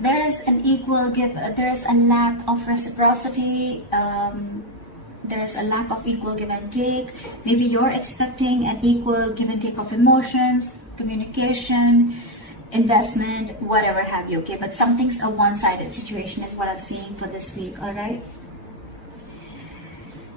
There is an equal give, there is a lack of reciprocity, there is a lack of equal give and take. Maybe you're expecting an equal give and take of emotions, communication, investment, whatever have you, okay? But something's a one-sided situation is what I'm seeing for this week, all right?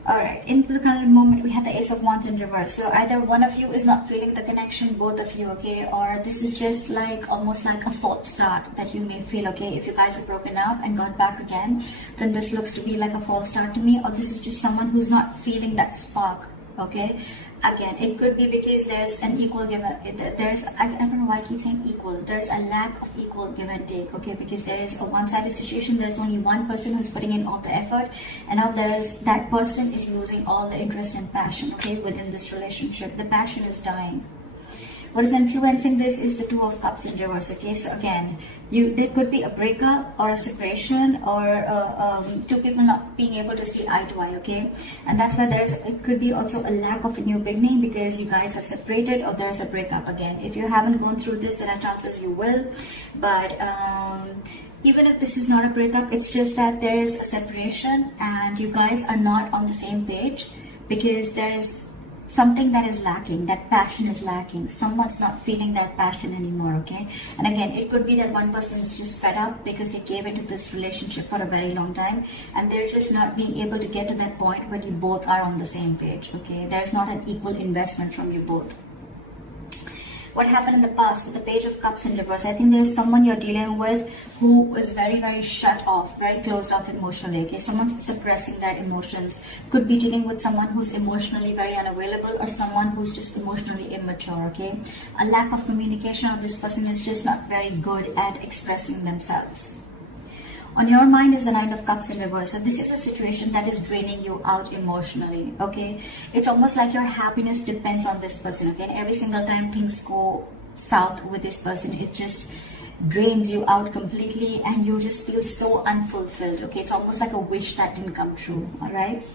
All right, into the current moment, we have the Ace of Wands in reverse. So either one of you is not feeling the connection, both of you, okay? Or this is just like almost like a false start that you may feel, okay? If you guys have broken up and got back again, then this looks to be like a false start to me. Or this is just someone who's not feeling that spark, okay? Again, it could be because there's an equal give and I don't know why I keep saying equal. There's a lack of equal give and take, okay? Because there is a one-sided situation. There's only one person who's putting in all the effort, and now that person is losing all the interest and passion, okay, within this relationship. The passion is dying. What is influencing this is the Two of Cups in reverse, okay? So again, there could be a breakup or a separation, or two people not being able to see eye to eye, okay? And that's why it could be also a lack of a new beginning because you guys have separated, or there's a breakup again. If you haven't gone through this, there are chances you will. But even if this is not a breakup, it's just that there is a separation and you guys are not on the same page because there is something that is lacking, that passion is lacking. Someone's not feeling that passion anymore, okay? And again, it could be that one person is just fed up because they gave into this relationship for a very long time and they're just not being able to get to that point where you both are on the same page, okay? There's not an equal investment from you both. What happened in the past with the Page of Cups in reverse? I think there's someone you're dealing with who is very, very shut off, very closed off emotionally, okay? Someone suppressing their emotions. Could be dealing with someone who's emotionally very unavailable or someone who's just emotionally immature, okay? A lack of communication, or this person is just not very good at expressing themselves. On your mind is the Nine of Cups in reverse. So this is a situation that is draining you out emotionally, okay? It's almost like your happiness depends on this person, okay? And every single time things go south with this person, it just drains you out completely and you just feel so unfulfilled, okay? It's almost like a wish that didn't come true, all right?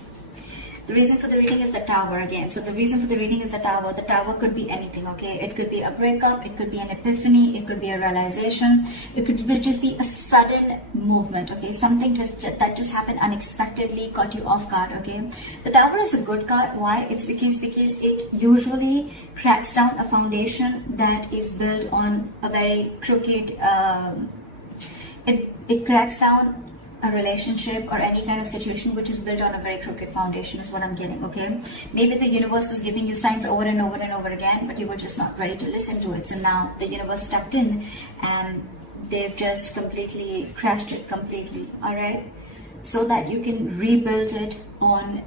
The reason for the reading is the Tower again. So the reason for the reading is the Tower. The Tower could be anything, okay? It could be a breakup, it could be an epiphany, it could be a realization, it could just be a sudden movement, okay? Something that just happened unexpectedly, caught you off guard, okay? The Tower is a good card. Why? It's because it usually cracks down a foundation that is built on a very crooked, it cracks down a relationship or any kind of situation which is built on a very crooked foundation is what I'm getting, okay? Maybe the universe was giving you signs over and over and over again, but you were just not ready to listen to it. So now the universe stepped in and they've just completely crashed it completely, all right? So that you can rebuild it on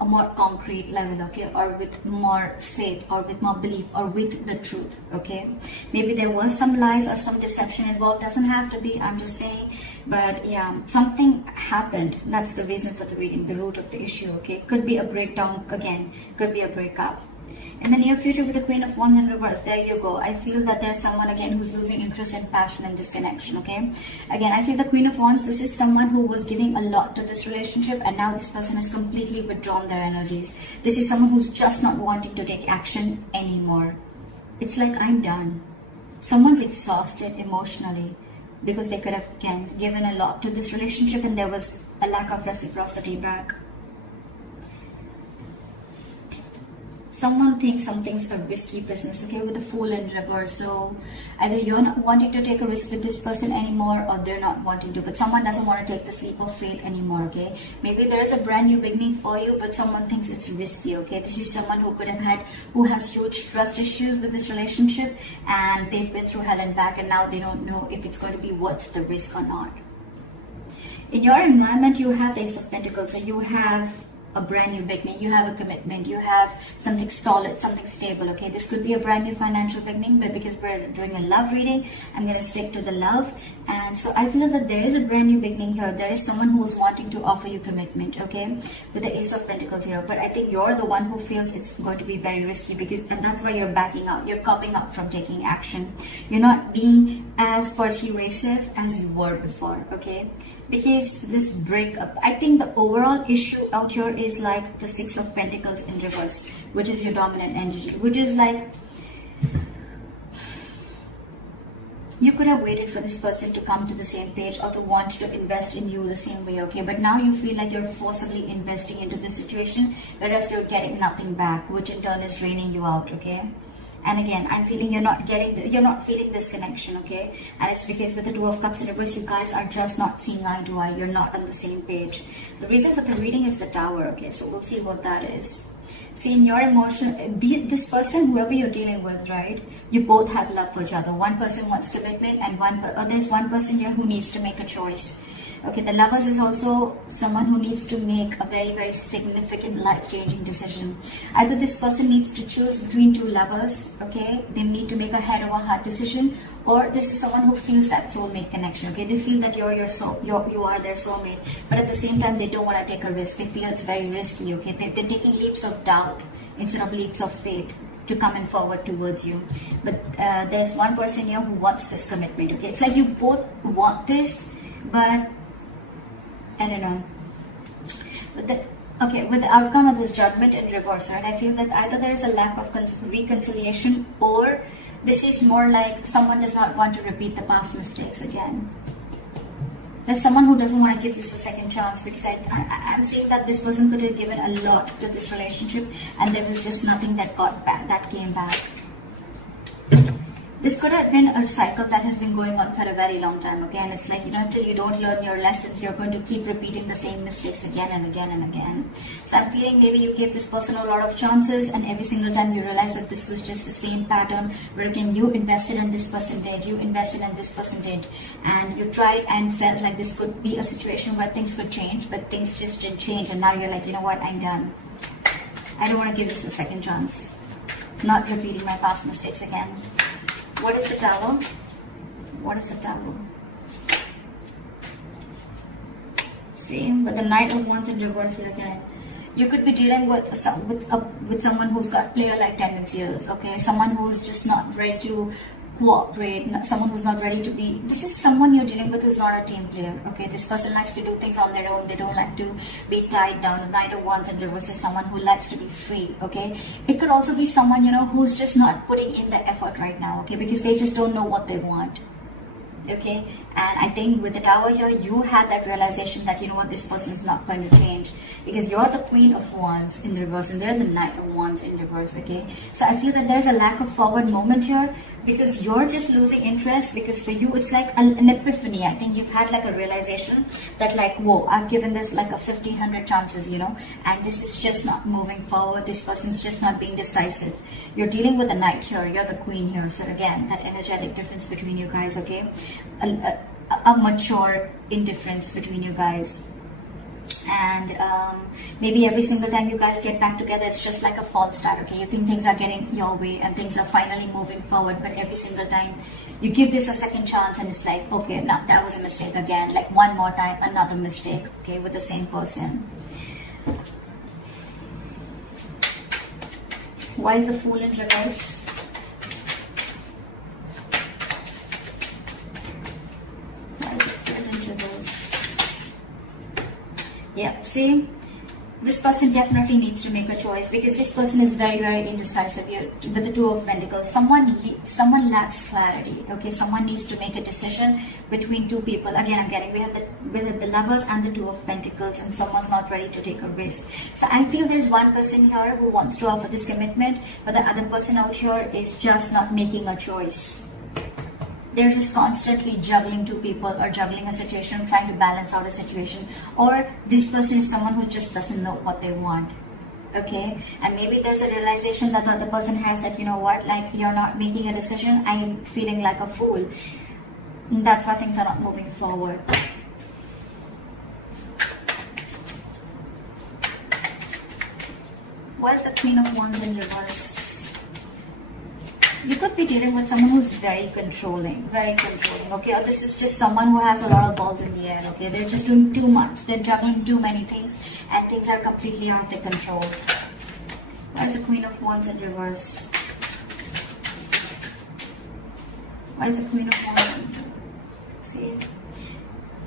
a more concrete level, okay? Or with more faith, or with more belief, or with the truth, okay? Maybe there was some lies or some deception involved. Doesn't have to be, I'm just saying. But yeah, something happened. That's the reason for the reading, the root of the issue, okay? Could be a breakdown again, could be a breakup. In the near future with the Queen of Wands in reverse, there you go. I feel that there's someone again who's losing interest and passion in this connection, okay? Again, I feel the Queen of Wands, this is someone who was giving a lot to this relationship and now this person has completely withdrawn their energies. This is someone who's just not wanting to take action anymore. It's like, I'm done. Someone's exhausted emotionally because they could have, again, given a lot to this relationship and there was a lack of reciprocity back. Someone thinks something's a risky business, okay, with the Fool in reverse. So either you're not wanting to take a risk with this person anymore or they're not wanting to, but someone doesn't want to take the leap of faith anymore, okay? Maybe there's a brand new beginning for you, but someone thinks it's risky, okay? This is someone who has huge trust issues with this relationship and they've been through hell and back and now they don't know if it's going to be worth the risk or not. In your environment, you have the Ace of Pentacles, so you have a brand new beginning, you have a commitment, you have something solid, something stable, okay? This could be a brand new financial beginning, but because we're doing a love reading, I'm going to stick to the love. And so I feel that there is a brand new beginning here. There is someone who is wanting to offer you commitment, okay? With the Ace of Pentacles here. But I think you're the one who feels it's going to be very risky and that's why you're backing out. You're copping up from taking action. You're not being as persuasive as you were before, okay? Because this breakup, I think the overall issue out here is like the Six of Pentacles in reverse, which is your dominant energy, which is like You could have waited for this person to come to the same page or to want to invest in you the same way, okay? But now you feel like you're forcibly investing into this situation, whereas you're getting nothing back, which in turn is draining you out, okay? And again, I'm feeling you're not feeling this connection, okay? And it's because with the Two of Cups in reverse, you guys are just not seeing eye to eye. You're not on the same page. The reason for the reading is the Tower, okay? So we'll see what that is. See, in your emotion, this person, whoever you're dealing with, right? You both have love for each other. One person wants commitment, and there's one person here who needs to make a choice. Okay, the Lovers is also someone who needs to make a very, very significant life-changing decision. Either this person needs to choose between two lovers, okay? They need to make a head over heart decision, or this is someone who feels that soulmate connection, okay? They feel that you are their soulmate, but at the same time, they don't want to take a risk. They feel it's very risky, okay? They're taking leaps of doubt instead of leaps of faith to come in forward towards you. But there's one person here who wants this commitment, okay? It's like you both want this, but I don't know. With the outcome of this Judgment in reverse, right? I feel that either there is a lack of reconciliation, or this is more like someone does not want to repeat the past mistakes again. There's someone who doesn't want to give this a second chance, because I'm seeing that this person could have given a lot to this relationship, and there was just nothing that came back. This could have been a cycle that has been going on for a very long time. Again, it's like, until you don't learn your lessons, you're going to keep repeating the same mistakes again and again and again. So I'm feeling maybe you gave this person a lot of chances, and every single time you realize that this was just the same pattern, where again, you invested and this person did, you invested and this person did, and you tried and felt like this could be a situation where things could change, but things just didn't change, and now you're like, you know what, I'm done. I don't want to give this a second chance. Not repeating my past mistakes again. What is the Tower? What is the Tower? See, with the Knight of Wands in reverse again. You could be dealing with someone who's got player-like tendencies, okay? Someone who's just not ready to cooperate, someone who's not ready to be... This is someone you're dealing with who's not a team player, okay? This person likes to do things on their own. They don't like to be tied down. The Knight of Wands in reverse is someone who likes to be free, okay? It could also be someone, who's just not putting in the effort right now, okay? Because they just don't know what they want. Okay, and I think with the Tower here, you had that realization that, this person is not going to change, because you're the Queen of Wands in reverse and they're the Knight of Wands in reverse. Okay, so I feel that there's a lack of forward moment here, because you're just losing interest, because for you it's like an epiphany. I think you've had like a realization that, like, whoa, I've given this like a 1,500 chances, and this is just not moving forward. This person's just not being decisive. You're dealing with a Knight here, you're the Queen here, so again, that energetic difference between you guys. Okay, a mature indifference between you guys, and maybe every single time you guys get back together, it's just like a false start. Okay, you think things are getting your way and things are finally moving forward, but every single time you give this a second chance and it's like, okay, no, that was a mistake again, like one more time, another mistake, okay, with the same person. Why is the Fool in reverse? Yeah, see, this person definitely needs to make a choice, because this person is very, very indecisive here with the Two of Pentacles. Someone lacks clarity. Okay, someone needs to make a decision between two people. Again, I'm getting, we have the Lovers and the Two of Pentacles, and someone's not ready to take a risk. So I feel there's one person here who wants to offer this commitment, but the other person out here is just not making a choice. They're just constantly juggling two people, or juggling a situation, trying to balance out a situation. Or this person is someone who just doesn't know what they want. Okay, and maybe there's a realization that the other person has, that, like, you're not making a decision, I'm feeling like a fool. And that's why things are not moving forward. Why is the Queen of Wands in reverse? You could be dealing with someone who's very controlling, okay? Or this is just someone who has a lot of balls in the air, okay? They're just doing too much. They're juggling too many things, and things are completely out of their control. Why is the Queen of Wands in reverse? Why is the Queen of Wands in reverse? See?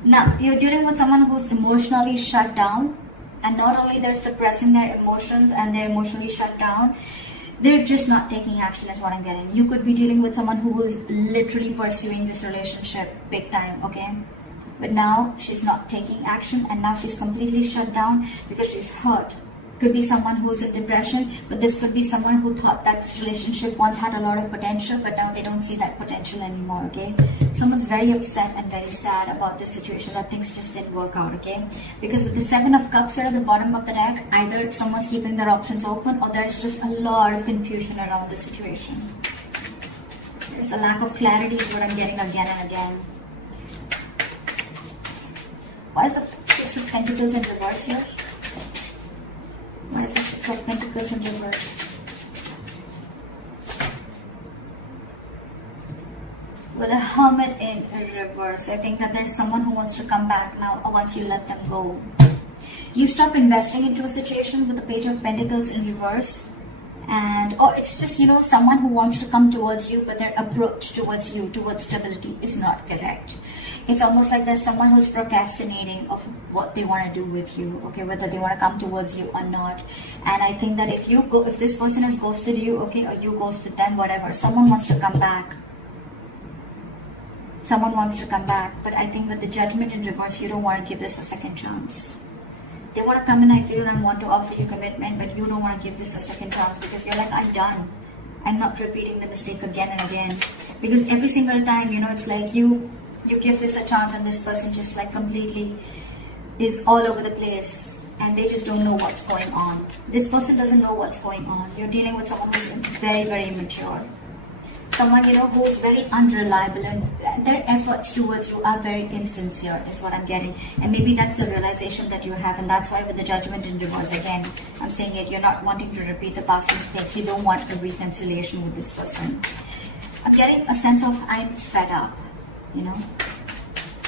Now, you're dealing with someone who's emotionally shut down, and not only they're suppressing their emotions and they're emotionally shut down, They're just not taking action is what I'm getting. You could be dealing with someone who is literally pursuing this relationship big time, okay? But now she's not taking action, and now she's completely shut down because she's hurt. Could be someone who's in depression, but this could be someone who thought that this relationship once had a lot of potential, but now they don't see that potential anymore, okay? Someone's very upset and very sad about this situation, that things just didn't work out, okay? Because with the 7 of Cups here at the bottom of the deck, either someone's keeping their options open, or there's just a lot of confusion around the situation. There's a lack of clarity is what I'm getting again and again. Why is the 6 of Pentacles in reverse here? Why is the 6 of Pentacles in reverse? With a Hermit in reverse, I think that there's someone who wants to come back now once you let them go. You stop investing into a situation with the Page of Pentacles in reverse. And or it's just, you know, someone who wants to come towards you, but their approach towards you, towards stability, is not correct. It's almost like there's someone who's procrastinating of what they want to do with you, okay, whether they want to come towards you or not. And I think that if this person has ghosted you, okay, or you ghosted them, whatever, someone wants to come back. Someone wants to come back, but I think with the Judgment in reverse, you don't want to give this a second chance. They want to come in, I feel, and want to offer you commitment, but you don't want to give this a second chance because you're like, I'm done. I'm not repeating the mistake again and again. Because every single time, you know, it's like you give this a chance and this person just like completely is all over the place and they just don't know what's going on. This person doesn't know what's going on. You're dealing with someone who's very, very immature. Someone, you know, who's very unreliable, and their efforts towards you are very insincere is what I'm getting. And maybe that's the realization that you have, and that's why with the Judgment in reverse, again, I'm saying it, you're not wanting to repeat the past mistakes. You don't want a reconciliation with this person. I'm getting a sense of I'm fed up, you know.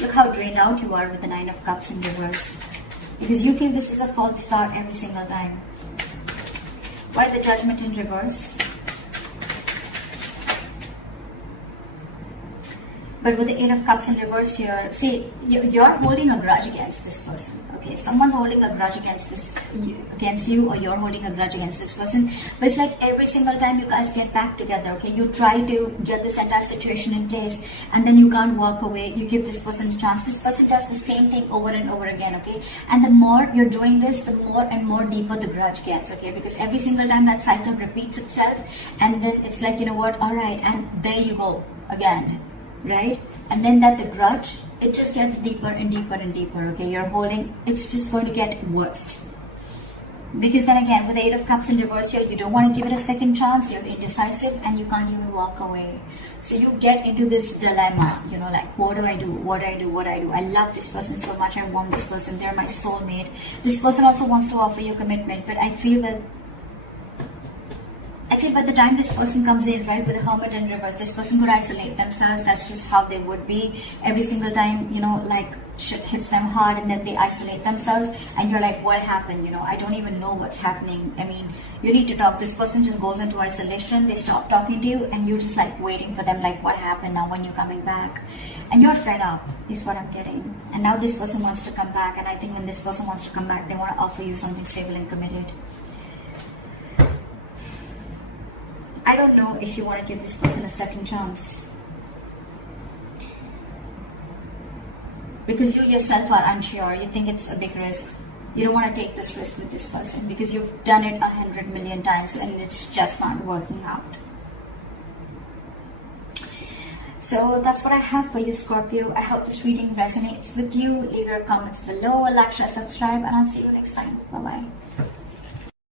Look how drained out you are with the 9 of Cups in reverse. Because you think this is a false start every single time. Why the Judgment in reverse? But with the 8 of Cups in reverse here, see, you're holding a grudge against this person. Okay, someone's holding a grudge against you, or you're holding a grudge against this person. But it's like every single time you guys get back together, okay, you try to get this entire situation in place, and then you can't walk away. You give this person a chance. This person does the same thing over and over again, okay? And the more you're doing this, the more and more deeper the grudge gets, okay? Because every single time that cycle repeats itself, and then it's like, you know what, all right, and there you go again. Right? And then that the grudge, it just gets deeper and deeper and deeper, okay? You're holding, it's just going to get worse. Because then again, with the 8 of Cups in reverse here, you don't want to give it a second chance, you're indecisive, and you can't even walk away. So you get into this dilemma, you know, like, what do I do? What do I do? What do I do? I love this person so much, I want this person, they're my soulmate. This person also wants to offer you commitment, but I feel by the time this person comes in, right, with the Hermit in reverse, this person could isolate themselves. That's just how they would be. Every single time, you know, like shit hits them hard and then they isolate themselves, and you're like, what happened? You know, I don't even know what's happening. I mean, you need to talk. This person just goes into isolation, they stop talking to you, and you're just like waiting for them, like, what happened now, when you're coming back? And you're fed up is what I'm getting. And now this person wants to come back, and I think when this person wants to come back, they want to offer you something stable and committed. I don't know if you want to give this person a second chance. Because you yourself are unsure. You think it's a big risk. You don't want to take this risk with this person because you've done it 100 million times and it's just not working out. So that's what I have for you, Scorpio. I hope this reading resonates with you. Leave your comments below, like, share, subscribe, and I'll see you next time. Bye-bye.